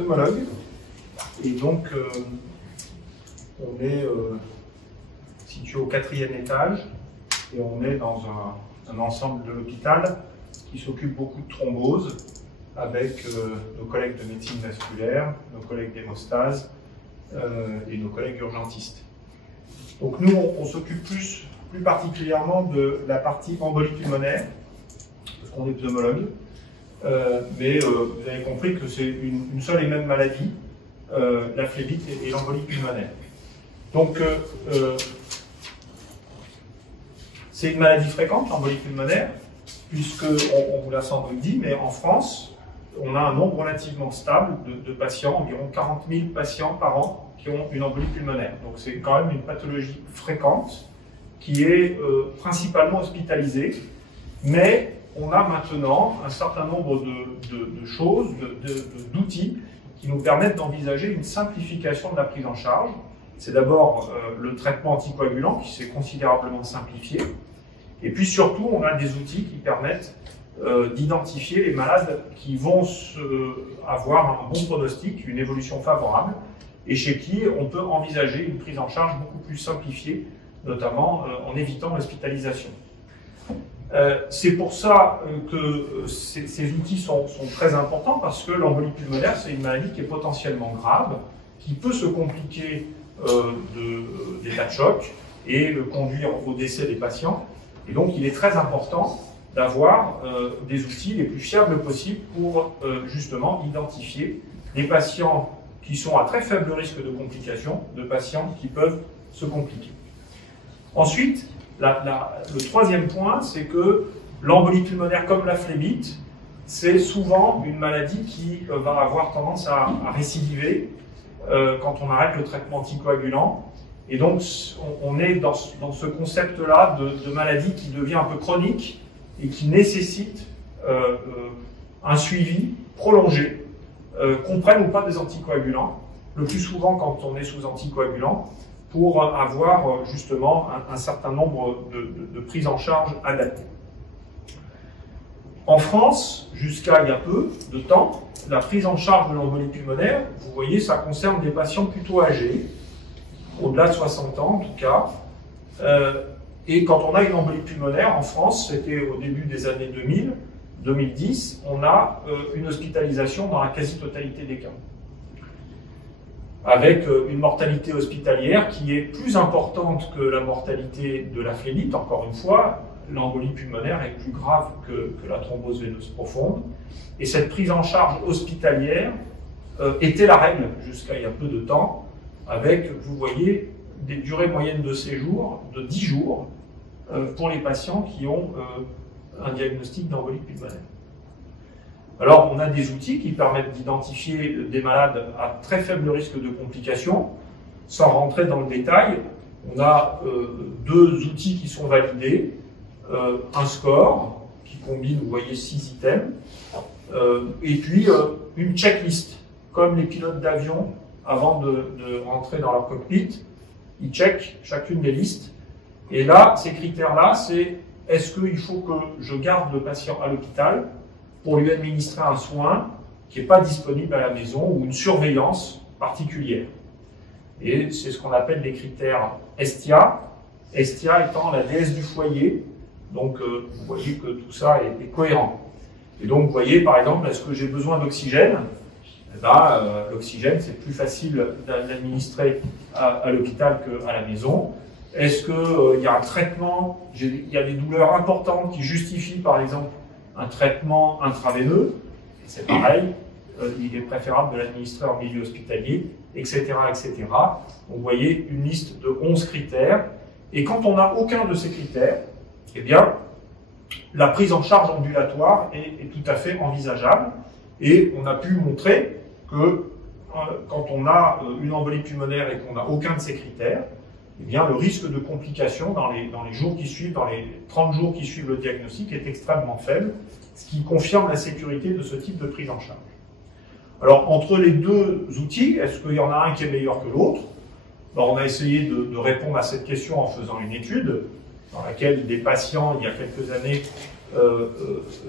pneumologue. Et donc, on est situé au 4e étage et on est dans un ensemble de l'hôpital qui s'occupe beaucoup de thrombose avec nos collègues de médecine vasculaire, nos collègues d'hémostase et nos collègues urgentistes. Donc nous, on s'occupe plus particulièrement de la partie embolie pulmonaire, parce qu'on est pneumologue, mais vous avez compris que c'est une seule et même maladie, la phlébite et l'embolie pulmonaire. Donc, c'est une maladie fréquente, l'embolie pulmonaire, puisque, on vous l'a sans doute dit, mais en France, on a un nombre relativement stable de patients, environ 40 000 patients par an qui ont une embolie pulmonaire. Donc c'est quand même une pathologie fréquente qui est principalement hospitalisée, mais on a maintenant un certain nombre de choses, d'outils qui nous permettent d'envisager une simplification de la prise en charge. C'est d'abord le traitement anticoagulant qui s'est considérablement simplifié, et puis surtout on a des outils qui permettent d'identifier les malades qui vont avoir un bon pronostic, une évolution favorable, et chez qui on peut envisager une prise en charge beaucoup plus simplifiée, notamment en évitant l'hospitalisation. C'est pour ça que ces outils sont très importants, parce que l'embolie pulmonaire, c'est une maladie qui est potentiellement grave, qui peut se compliquer d'état de choc et conduire au décès des patients. Et donc il est très important d'avoir des outils les plus fiables possibles pour justement identifier des patients qui sont à très faible risque de complications, de patients qui peuvent se compliquer. Ensuite, le troisième point, c'est que l'embolie pulmonaire, comme la phlébite, c'est souvent une maladie qui va avoir tendance à récidiver quand on arrête le traitement anticoagulant. Et donc, on est dans ce concept-là de maladie qui devient un peu chronique et qui nécessite un suivi prolongé, qu'on prenne ou pas des anticoagulants, le plus souvent quand on est sous anticoagulant, pour avoir justement un certain nombre de prises en charge adaptées. En France, jusqu'à il y a peu de temps, la prise en charge de l'embolie pulmonaire, vous voyez, ça concerne des patients plutôt âgés, au-delà de 60 ans en tout cas, et quand on a une embolie pulmonaire en France, c'était au début des années 2000, 2010, on a une hospitalisation dans la quasi-totalité des cas, avec une mortalité hospitalière qui est plus importante que la mortalité de la phlébite. Encore une fois, l'embolie pulmonaire est plus grave que la thrombose veineuse profonde, et cette prise en charge hospitalière était la règle jusqu'à il y a peu de temps, avec, vous voyez, des durées moyennes de séjour de 10 jours pour les patients qui ont un diagnostic d'embolie pulmonaire. Alors, on a des outils qui permettent d'identifier des malades à très faible risque de complications. Sans rentrer dans le détail, on a deux outils qui sont validés. Un score qui combine, vous voyez, 6 items, et puis une checklist, comme les pilotes d'avion, avant de rentrer dans leur cockpit, ils checkent chacune des listes. Et là, ces critères-là, c'est est-ce qu'il faut que je garde le patient à l'hôpital pour lui administrer un soin qui n'est pas disponible à la maison ou une surveillance particulière. Et c'est ce qu'on appelle les critères ESTIA, ESTIA étant la déesse du foyer. Donc, vous voyez que tout ça est cohérent. Et donc, vous voyez, par exemple, est-ce que j'ai besoin d'oxygène? Eh ben, l'oxygène, c'est plus facile d'administrer à l'hôpital qu'à la maison. Est-ce qu'il y a un traitement, il y a des douleurs importantes qui justifient, par exemple, un traitement intraveineux? C'est pareil, il est préférable de l'administrer en milieu hospitalier, etc., etc. Donc, vous voyez une liste de 11 critères. Et quand on n'a aucun de ces critères, eh bien, la prise en charge ambulatoire est tout à fait envisageable. Et on a pu montrer que quand on a une embolie pulmonaire et qu'on n'a aucun de ces critères, eh bien, le risque de complications dans les jours qui suivent, dans les 30 jours qui suivent le diagnostic, est extrêmement faible, ce qui confirme la sécurité de ce type de prise en charge. Alors, entre les deux outils, est-ce qu'il y en a un qui est meilleur que l'autre? On a essayé de répondre à cette question en faisant une étude dans laquelle des patients, il y a quelques années,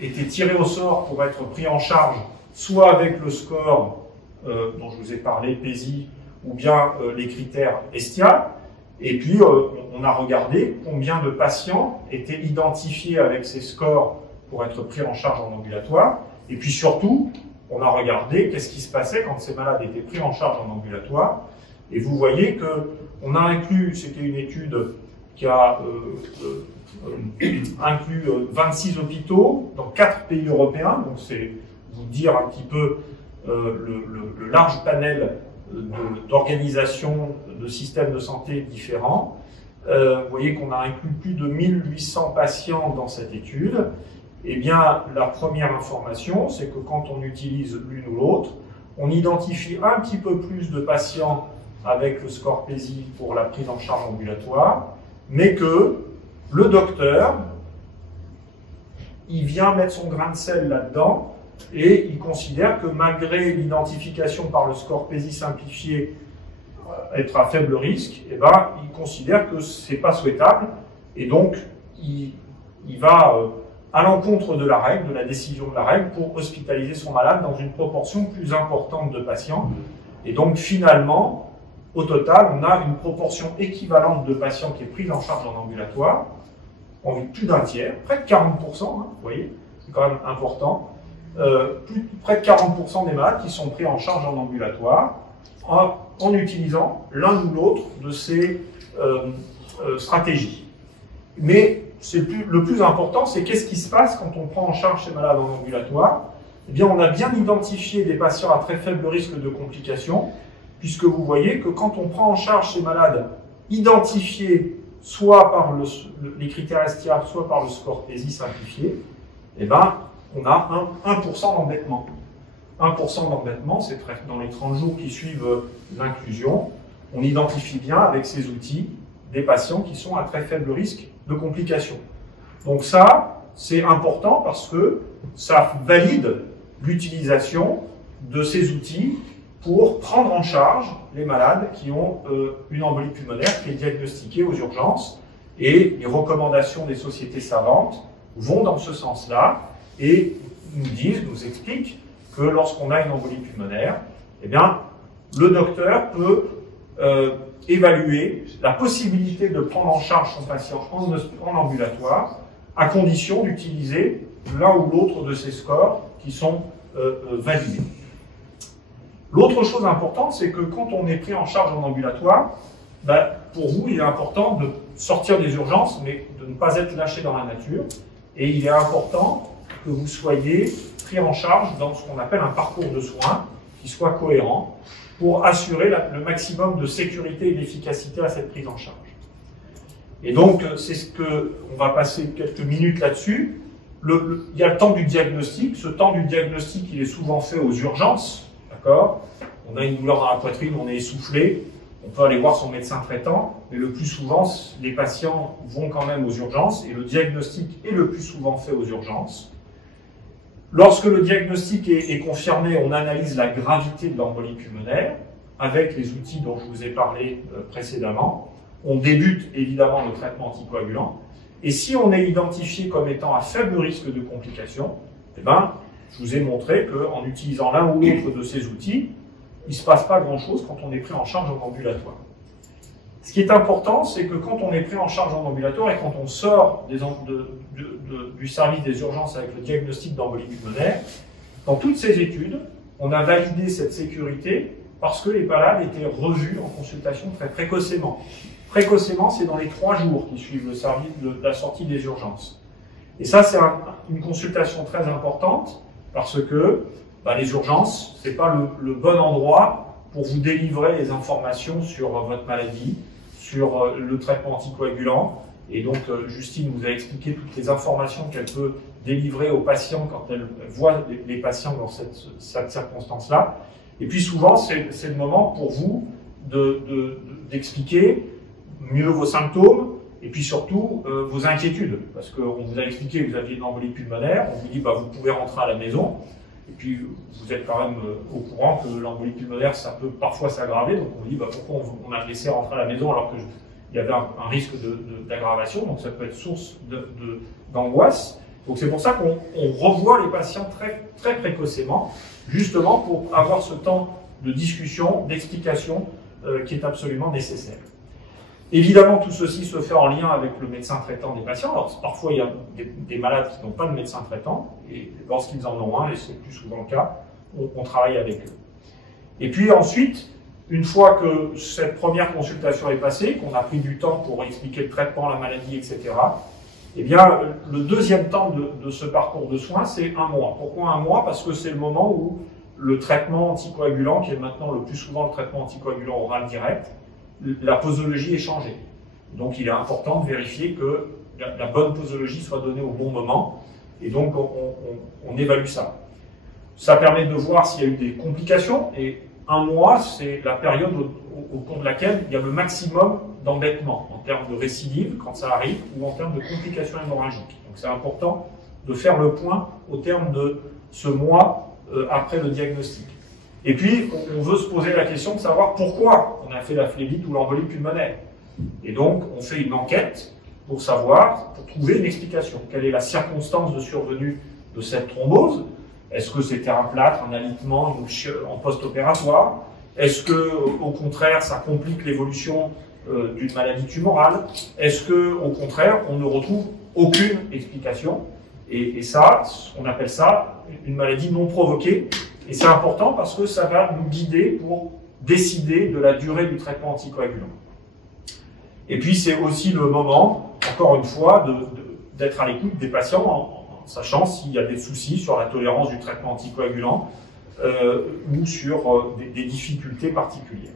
étaient tirés au sort pour être pris en charge, soit avec le score dont je vous ai parlé, PESI, ou bien les critères ESTIA. Et puis, on a regardé combien de patients étaient identifiés avec ces scores pour être pris en charge en ambulatoire. Et puis surtout, on a regardé qu'est-ce qui se passait quand ces malades étaient pris en charge en ambulatoire. Et vous voyez qu'on a inclus, c'était une étude qui a inclus 26 hôpitaux dans 4 pays européens. Donc c'est vous dire un petit peu le large panel d'organisations de systèmes de santé différents. Vous voyez qu'on a inclus plus de 1800 patients dans cette étude. Eh bien, la première information, c'est que quand on utilise l'une ou l'autre, on identifie un petit peu plus de patients avec le score PESI pour la prise en charge ambulatoire, mais que le docteur, il vient mettre son grain de sel là-dedans, et il considère que malgré l'identification par le score PESI simplifié être à faible risque, eh ben, il considère que c'est pas souhaitable, et donc il va à l'encontre de la règle, de la décision de la règle, pour hospitaliser son malade dans une proportion plus importante de patients. Et donc finalement, au total, on a une proportion équivalente de patients qui est prise en charge en ambulatoire, en plus d'un tiers, près de 40%, hein, vous voyez, c'est quand même important. Près de 40% des malades qui sont pris en charge en ambulatoire en utilisant l'un ou l'autre de ces stratégies. Mais le plus important, c'est qu'est-ce qui se passe quand on prend en charge ces malades en ambulatoire. Eh bien, on a bien identifié des patients à très faible risque de complications, puisque vous voyez que quand on prend en charge ces malades identifiés soit par les critères ESTIA, soit par le score PESI simplifié, eh ben, on a 1% d'embêtement. 1% d'embêtement, c'est dans les 30 jours qui suivent l'inclusion. On identifie bien avec ces outils des patients qui sont à très faible risque de complications. Donc ça, c'est important parce que ça valide l'utilisation de ces outils pour prendre en charge les malades qui ont une embolie pulmonaire qui est diagnostiquée aux urgences. Et les recommandations des sociétés savantes vont dans ce sens-là et nous expliquent que lorsqu'on a une embolie pulmonaire, eh bien, le docteur peut évaluer la possibilité de prendre en charge son patient en ambulatoire à condition d'utiliser l'un ou l'autre de ces scores qui sont validés. L'autre chose importante, c'est que quand on est pris en charge en ambulatoire, ben, pour vous, il est important de sortir des urgences, mais de ne pas être lâché dans la nature. Et il est important que vous soyez pris en charge dans ce qu'on appelle un parcours de soins qui soit cohérent pour assurer le maximum de sécurité et d'efficacité à cette prise en charge. Et donc, c'est ce que on va passer quelques minutes là-dessus. Il y a le temps du diagnostic. Ce temps du diagnostic, il est souvent fait aux urgences. D'accord ? On a une douleur dans la poitrine, on est essoufflé, on peut aller voir son médecin traitant, mais le plus souvent, les patients vont quand même aux urgences et le diagnostic est le plus souvent fait aux urgences. Lorsque le diagnostic est confirmé, on analyse la gravité de l'embolie pulmonaire avec les outils dont je vous ai parlé précédemment. On débute évidemment le traitement anticoagulant. Et si on est identifié comme étant à faible risque de complications, eh ben, je vous ai montré qu'en utilisant l'un ou l'autre de ces outils, il ne se passe pas grand-chose quand on est pris en charge en ambulatoire. Ce qui est important, c'est que quand on est pris en charge en ambulatoire et quand on sort du service des urgences avec le diagnostic d'embolie pulmonaire, dans toutes ces études, on a validé cette sécurité parce que les malades étaient revus en consultation très précocement. Précocement, c'est dans les 3 jours qui suivent le service de la sortie des urgences. Et ça, c'est une consultation très importante parce que les urgences, ce n'est pas le bon endroit pour vous délivrer les informations sur votre maladie, sur le traitement anticoagulant. Et donc, Justine vous a expliqué toutes les informations qu'elle peut délivrer aux patients quand elle voit les patients dans cette circonstance-là. Et puis souvent, c'est le moment pour vous d'expliquer mieux vos symptômes et puis surtout vos inquiétudes. Parce qu'on vous a expliqué que vous aviez une embolie pulmonaire, on vous dit vous pouvez rentrer à la maison. Et puis, vous êtes quand même au courant que l'embolie pulmonaire, ça peut parfois s'aggraver. Donc, on vous dit pourquoi on a laissé rentrer à la maison alors qu'il y avait un risque d'aggravation. Donc, ça peut être source d'angoisse. Donc, c'est pour ça qu'on revoit les patients très, très précocement, justement pour avoir ce temps de discussion, d'explication qui est absolument nécessaire. Évidemment, tout ceci se fait en lien avec le médecin traitant des patients. Alors, parfois, il y a des malades qui n'ont pas de médecin traitant, et lorsqu'ils en ont un, et c'est plus souvent le cas, on travaille avec eux. Et puis ensuite, une fois que cette première consultation est passée, qu'on a pris du temps pour expliquer le traitement, la maladie, etc., eh bien, le deuxième temps de ce parcours de soins, c'est 1 mois. Pourquoi 1 mois? Parce que c'est le moment où le traitement anticoagulant, qui est maintenant le plus souvent le traitement anticoagulant oral direct, la posologie est changée. Donc il est important de vérifier que la bonne posologie soit donnée au bon moment, et donc on évalue ça. Ça permet de voir s'il y a eu des complications, et 1 mois, c'est la période au cours de laquelle il y a le maximum d'embêtement, en termes de récidive, quand ça arrive, ou en termes de complications hémorragiques. Donc c'est important de faire le point au terme de ce mois après le diagnostic. Et puis, on veut se poser la question de savoir pourquoi on a fait la phlébite ou l'embolie pulmonaire. Et donc, on fait une enquête pour savoir, pour trouver une explication. Quelle est la circonstance de survenue de cette thrombose? Est-ce que c'était un plâtre, un alitement en post-opératoire? Est-ce que, au contraire, ça complique l'évolution d'une maladie tumorale? Est-ce que, au contraire, on ne retrouve aucune explication? Et ça, on appelle ça une maladie non provoquée. Et c'est important parce que ça va nous guider pour décider de la durée du traitement anticoagulant. Et puis, c'est aussi le moment, encore une fois, d'être à l'écoute des patients en sachant s'il y a des soucis sur la tolérance du traitement anticoagulant ou sur des difficultés particulières.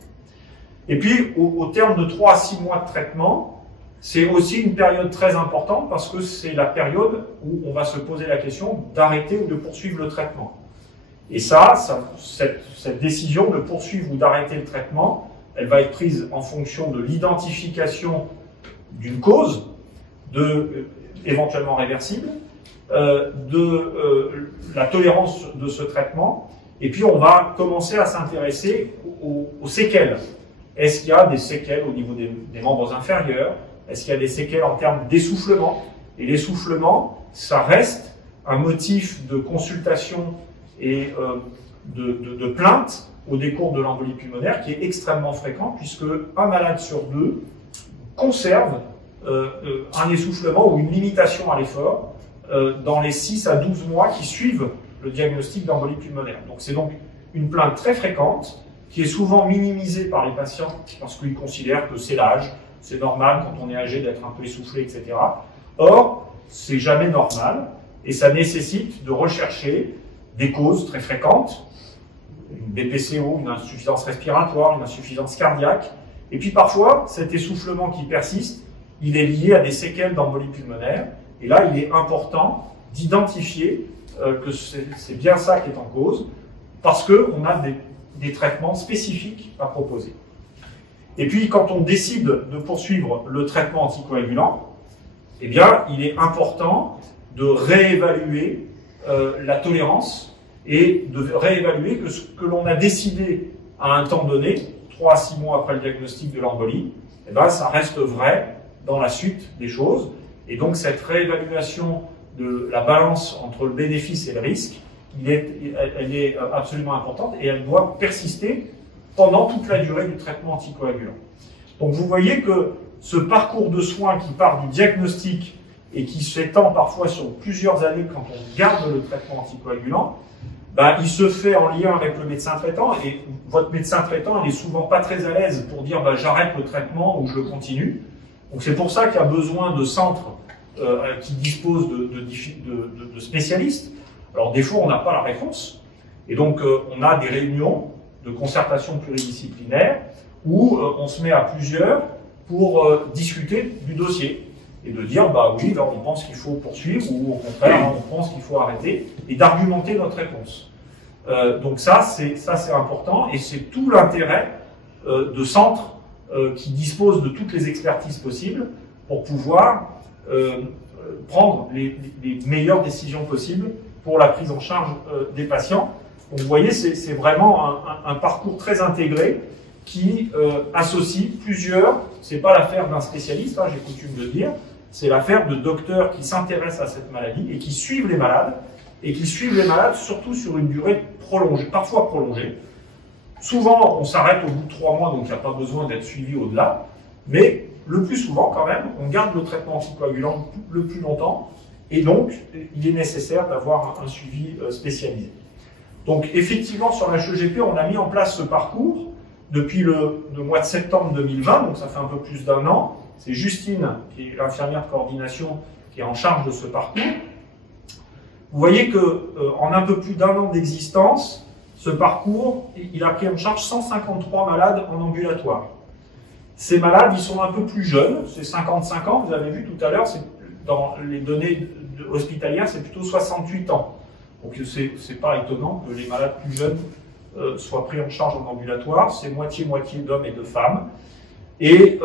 Et puis, au terme de 3 à 6 mois de traitement, c'est aussi une période très importante parce que c'est la période où on va se poser la question d'arrêter ou de poursuivre le traitement. Et cette décision de poursuivre ou d'arrêter le traitement, elle va être prise en fonction de l'identification d'une cause, éventuellement réversible, de la tolérance de ce traitement, et puis on va commencer à s'intéresser aux séquelles. Est-ce qu'il y a des séquelles au niveau des membres inférieurs? Est-ce qu'il y a des séquelles en termes d'essoufflement? Et l'essoufflement, ça reste un motif de consultation et de plainte au décours de l'embolie pulmonaire qui est extrêmement fréquent puisque un malade sur 2 conserve un essoufflement ou une limitation à l'effort dans les 6 à 12 mois qui suivent le diagnostic d'embolie pulmonaire. Donc c'est donc une plainte très fréquente qui est souvent minimisée par les patients parce qu'ils considèrent que c'est l'âge, c'est normal quand on est âgé d'être un peu essoufflé, etc. Or, c'est jamais normal et ça nécessite de rechercher des causes très fréquentes, une BPCO, une insuffisance respiratoire, une insuffisance cardiaque, et puis parfois, cet essoufflement qui persiste, il est lié à des séquelles d'embolie pulmonaire, et là, il est important d'identifier que c'est bien ça qui est en cause, parce qu'on a des traitements spécifiques à proposer. Et puis, quand on décide de poursuivre le traitement anticoagulant, eh bien, il est important de réévaluer la tolérance et de réévaluer que ce que l'on a décidé à un temps donné, 3 à 6 mois après le diagnostic de l'embolie, eh ben, ça reste vrai dans la suite des choses. Et donc cette réévaluation de la balance entre le bénéfice et le risque, elle est absolument importante et elle doit persister pendant toute la durée du traitement anticoagulant. Donc vous voyez que ce parcours de soins qui part du diagnostic et qui s'étend parfois sur plusieurs années quand on garde le traitement anticoagulant, ben, il se fait en lien avec le médecin traitant et votre médecin traitant n'est souvent pas très à l'aise pour dire ben, j'arrête le traitement ou je le continue. Donc c'est pour ça qu'il y a besoin de centres qui disposent de spécialistes. Alors des fois on n'a pas la réponse et donc on a des réunions de concertation pluridisciplinaire où on se met à plusieurs pour discuter du dossier. Et de dire, bah oui, là, on pense qu'il faut poursuivre, ou au contraire, on pense qu'il faut arrêter, et d'argumenter notre réponse. Donc ça, c'est important, et c'est tout l'intérêt de centres qui disposent de toutes les expertises possibles pour pouvoir prendre les meilleures décisions possibles pour la prise en charge des patients. Donc vous voyez, c'est vraiment un parcours très intégré qui associe plusieurs, c'est pas l'affaire d'un spécialiste, hein, j'ai coutume de dire, c'est l'affaire de docteurs qui s'intéressent à cette maladie et qui suivent les malades, et qui suivent les malades surtout sur une durée prolongée, parfois prolongée, Souvent, on s'arrête au bout de 3 mois, donc il n'y a pas besoin d'être suivi au-delà. Mais le plus souvent, quand même, on garde le traitement anticoagulant le plus longtemps. Et donc, il est nécessaire d'avoir un suivi spécialisé. Donc, effectivement, sur la HEGP, on a mis en place ce parcours depuis le mois de septembre 2020, donc ça fait un peu plus d'1 an. C'est Justine, qui est l'infirmière de coordination, qui est en charge de ce parcours. Vous voyez que en un peu plus d'1 an d'existence, ce parcours, il a pris en charge 153 malades en ambulatoire. Ces malades, ils sont un peu plus jeunes, c'est 55 ans, vous avez vu tout à l'heure, dans les données hospitalières, c'est plutôt 68 ans. Donc c'est pas étonnant que les malades plus jeunes soient pris en charge en ambulatoire, c'est moitié-moitié d'hommes et de femmes. Et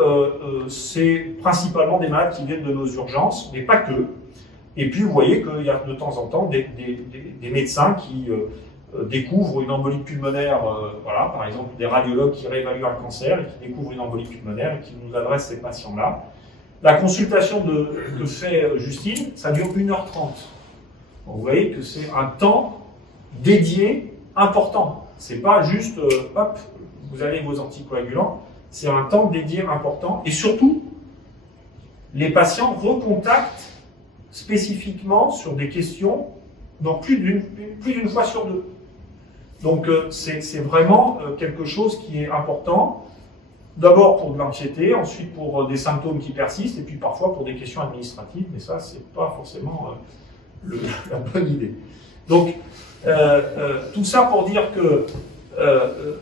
c'est principalement des malades qui viennent de nos urgences, mais pas que. Et puis vous voyez qu'il y a de temps en temps des médecins qui découvrent une embolie pulmonaire, voilà, par exemple des radiologues qui réévaluent un cancer et qui découvrent une embolie pulmonaire et qui nous adressent ces patients-là. La consultation que fait Justine, ça dure 1h30. Donc vous voyez que c'est un temps dédié important. C'est pas juste, hop, vous avez vos anticoagulants, c'est un temps dédié important. Et surtout, les patients recontactent spécifiquement sur des questions, donc plus d'une fois sur 2. Donc c'est vraiment quelque chose qui est important, d'abord pour de l'anxiété, ensuite pour des symptômes qui persistent, et puis parfois pour des questions administratives, mais ça, c'est pas forcément la bonne idée. Donc, tout ça pour dire que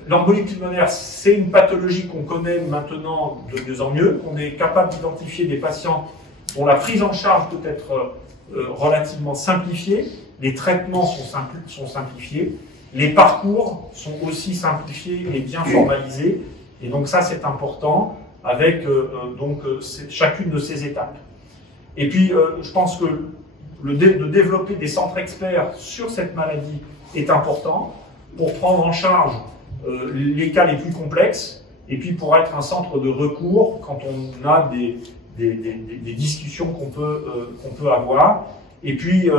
l'embolie pulmonaire, c'est une pathologie qu'on connaît maintenant de mieux en mieux, qu'on est capable d'identifier des patients dont la prise en charge peut être relativement simplifiée, les traitements sont simplifiés, les parcours sont aussi simplifiés et bien formalisés, et donc ça c'est important avec chacune de ces étapes. Et puis je pense que de développer des centres experts sur cette maladie est important pour prendre en charge les cas les plus complexes et puis pour être un centre de recours quand on a des discussions qu'on peut avoir. Et puis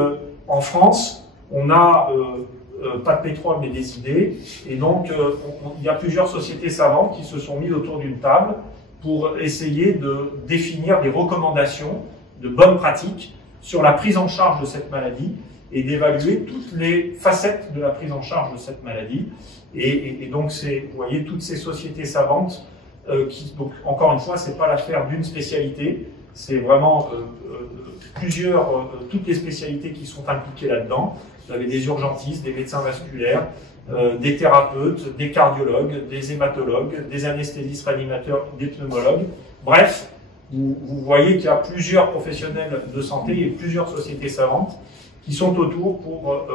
en France, on a pas de pétrole mais des idées, et donc il y a plusieurs sociétés savantes qui se sont mises autour d'une table pour essayer de définir des recommandations de bonnes pratiques sur la prise en charge de cette maladie et d'évaluer toutes les facettes de la prise en charge de cette maladie. Et donc, vous voyez, toutes ces sociétés savantes, donc encore une fois, c'est pas l'affaire d'une spécialité, c'est vraiment toutes les spécialités qui sont impliquées là-dedans. Vous avez des urgentistes, des médecins vasculaires, des thérapeutes, des cardiologues, des hématologues, des anesthésistes réanimateurs, des pneumologues. Bref, vous voyez qu'il y a plusieurs professionnels de santé et plusieurs sociétés savantes qui sont autour pour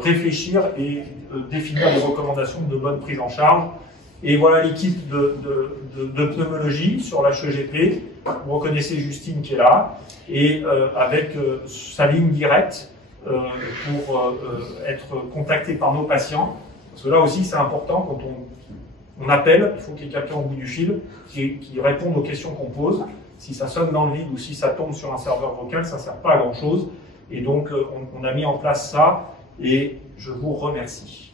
réfléchir et définir des recommandations de bonne prise en charge. Et voilà l'équipe de pneumologie sur la HEGP. Vous reconnaissez Justine qui est là, et avec sa ligne directe pour être contacté par nos patients. Parce que là aussi, c'est important, quand on appelle, il faut qu'il y ait quelqu'un au bout du fil qui réponde aux questions qu'on pose. Si ça sonne dans le vide ou si ça tombe sur un serveur vocal, ça ne sert pas à grand-chose. Et donc, on a mis en place ça, et je vous remercie.